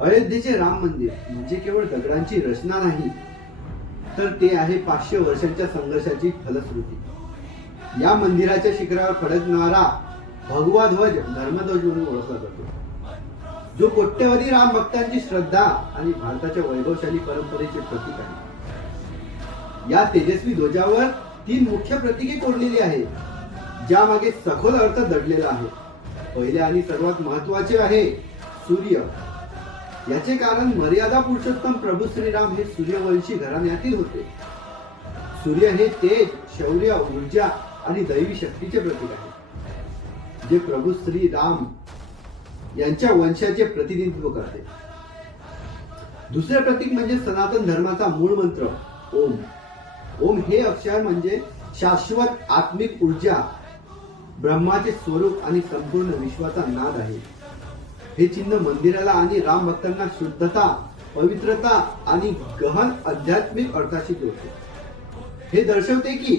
अयोध्येचे राम मंदिर म्हणजे केवळ दगडांची रचना नाही, तर ते आहे 500 वर्षांच्या संघर्षाची फलश्रुती। या मंदिराच्या शिखरावर फडकणारा भगवा ध्वज धर्मध्वज म्हणून ओळखला जातो, जो कोट्यवधी राम भक्तांची श्रद्धा आणि भारताच्या वैभवशाली परंपरेचे प्रतीक आहे। या तेजस्वी ध्वजावर 3 मुख्य प्रतीके कोरलेली आहेत, ज्यामागे सखोल अर्थ दडलेला आहे। पहिले आणि सर्वात महत्त्वाचे आहे सूर्य। याचे कारण मर्यादा पुरुषोत्तम प्रभू श्रीराम हे सूर्यवंशी घराण्यातील होते। सूर्य हे तेज, शौर्य, ऊर्जा आणि दैवी शक्तीचे प्रतीक आहे, जे प्रभू श्रीराम यांच्या वंशाचे प्रतिनिधित्व करते। दुसरे प्रतीक म्हणजे सनातन धर्माचा मूळ मंत्र ओम। ओम हे अक्षर म्हणजे शाश्वत आत्मिक ऊर्जा, ब्रह्माचे स्वरूप आणि संपूर्ण विश्वाचा नाद आहे। हे चिन्ह मंदिराला आणि राम भक्तांना शुद्धता, पवित्रता आणि गहन आध्यात्मिक अर्थाशी जोडते। हे दर्शवते की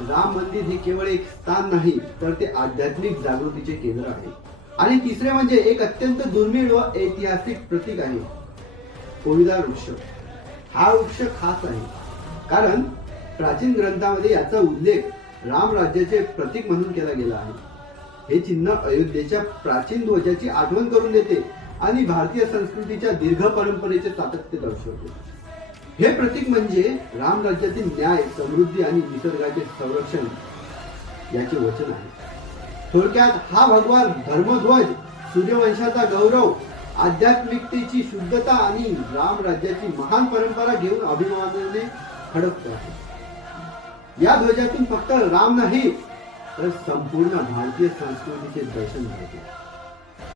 राम मंदिर हे केवळ एक स्थान नाही, तर ते आध्यात्मिक जागृतीचे केंद्र आहे। आणि तिसरे म्हणजे एक अत्यंत दुर्मिळ व ऐतिहासिक प्रतीक आहे कोविदार वृक्ष। हा वृक्ष खास आहे कारण प्राचीन ग्रंथामध्ये याचा उल्लेख राम राज्याचे प्रतीक म्हणून केला गेला आहे। हे चिन्ह अयोध्येच्या प्राचीन ध्वजाची आठवण करून देते आणि भारतीय संस्कृतीच्या दीर्घ परंपरेचे सातत्य दर्शवते। हे प्रतीक म्हणजे राम राज्यातील न्याय, समृद्धी आणि निसर्गाचे संरक्षण याचे वचन आहे। थोडक्यात हा भगवा धर्मध्वज सूर्यवंशाचा गौरव, आध्यात्मिकतेची शुद्धता आणि राम राज्याची महान परंपरा घेऊन अभिमानाने फडकतो आहे। या ध्वजातून फक्त राम नाही, तर संपूर्ण भारतीय संस्कृतीचे दर्शन घडते।